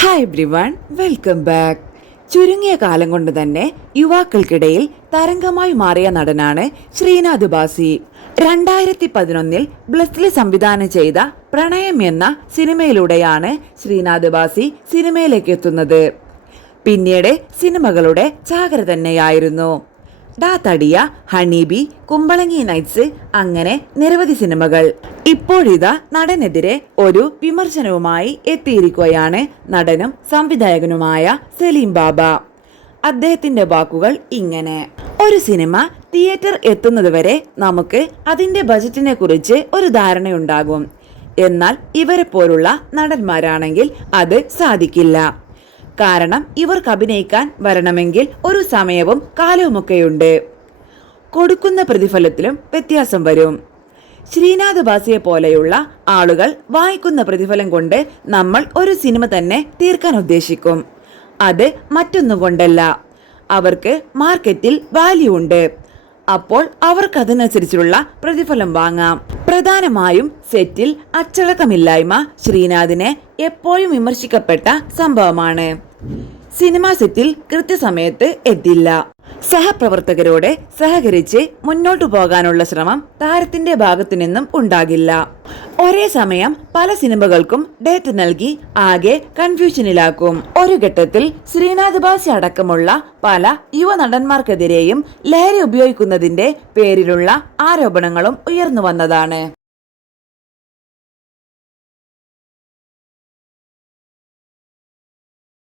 Hi everyone, welcome back. ചുരുങ്ങിയ കാലം കൊണ്ട് തന്നെ യുവാക്കൾക്കിടയിൽ തരംഗമായി മാറിയ നടനാണ് ശ്രീനാഥ് ബാസി. 2011 ബ്ലെസ്ലി സംവിധാനം ചെയ്ത പ്രണയം എന്ന സിനിമയിലൂടെയാണ് ശ്രീനാഥ് ബാസി സിനിമയിലേക്ക് എത്തുന്നത്. പിന്നീട് സിനിമകളുടെ ചാകര തന്നെയായിരുന്നു. ഡാ തടിയ, ഹണീബി, കുമ്പളങ്ങി നൈറ്റ്സ്, അങ്ങനെ നിരവധി സിനിമകൾ. ഇപ്പോഴിതാ നടനെതിരെ ഒരു വിമർശനവുമായി എത്തിയിരിക്കുകയാണ് നടനും സംവിധായകനുമായ സലീം ബാബ. അദ്ദേഹത്തിന്റെ വാക്കുകൾ ഇങ്ങനെ: ഒരു സിനിമ തിയേറ്റർ എത്തുന്നതുവരെ നമുക്ക് അതിന്റെ ബജറ്റിനെ കുറിച്ച് ഒരു ധാരണയുണ്ടാകും. എന്നാൽ ഇവരെ പോലുള്ള നടന്മാരാണെങ്കിൽ അത് സാധിക്കില്ല. കാരണം ഇവർക്ക് അഭിനയിക്കാൻ വരണമെങ്കിൽ ഒരു സമയവും കാലവുമൊക്കെയുണ്ട്. കൊടുക്കുന്ന പ്രതിഫലത്തിലും വ്യത്യാസം വരും. ശ്രീനാഥ് ബാസിയെ പോലെയുള്ള ആളുകൾ വാങ്ങിക്കുന്ന പ്രതിഫലം കൊണ്ട് നമ്മൾ ഒരു സിനിമ തന്നെ തീർക്കാൻ ഉദ്ദേശിക്കും. അത് മറ്റൊന്നും കൊണ്ടല്ല, അവർക്ക് മാർക്കറ്റിൽ വാല്യൂ ഉണ്ട്. അപ്പോൾ അവർക്കതിനനുസരിച്ചുള്ള പ്രതിഫലം വാങ്ങാം. പ്രധാനമായും സെറ്റിൽ അച്ചടക്കമില്ലായ്മ ശ്രീനാഥിനെ എപ്പോഴും വിമർശിക്കപ്പെട്ട സംഭവമാണ്. സിനിമാ സെറ്റിൽ കൃത്യസമയത്ത് എത്തില്ല. സഹപ്രവർത്തകരോട് സഹകരിച്ച് മുന്നോട്ടു പോകാനുള്ള ശ്രമം താരത്തിന്റെ ഭാഗത്തു നിന്നും ഉണ്ടാകില്ല. ഒരേ സമയം പല സിനിമകൾക്കും ഡേറ്റ് നൽകി ആകെ കൺഫ്യൂഷനിലാക്കും. ഒരു ഘട്ടത്തിൽ ശ്രീനാഥ് ബാസി അടക്കമുള്ള പല യുവ നടന്മാർക്കെതിരെയും ലഹരി ഉപയോഗിക്കുന്നതിന്റെ പേരിലുള്ള ആരോപണങ്ങളും ഉയർന്നു വന്നതാണ്.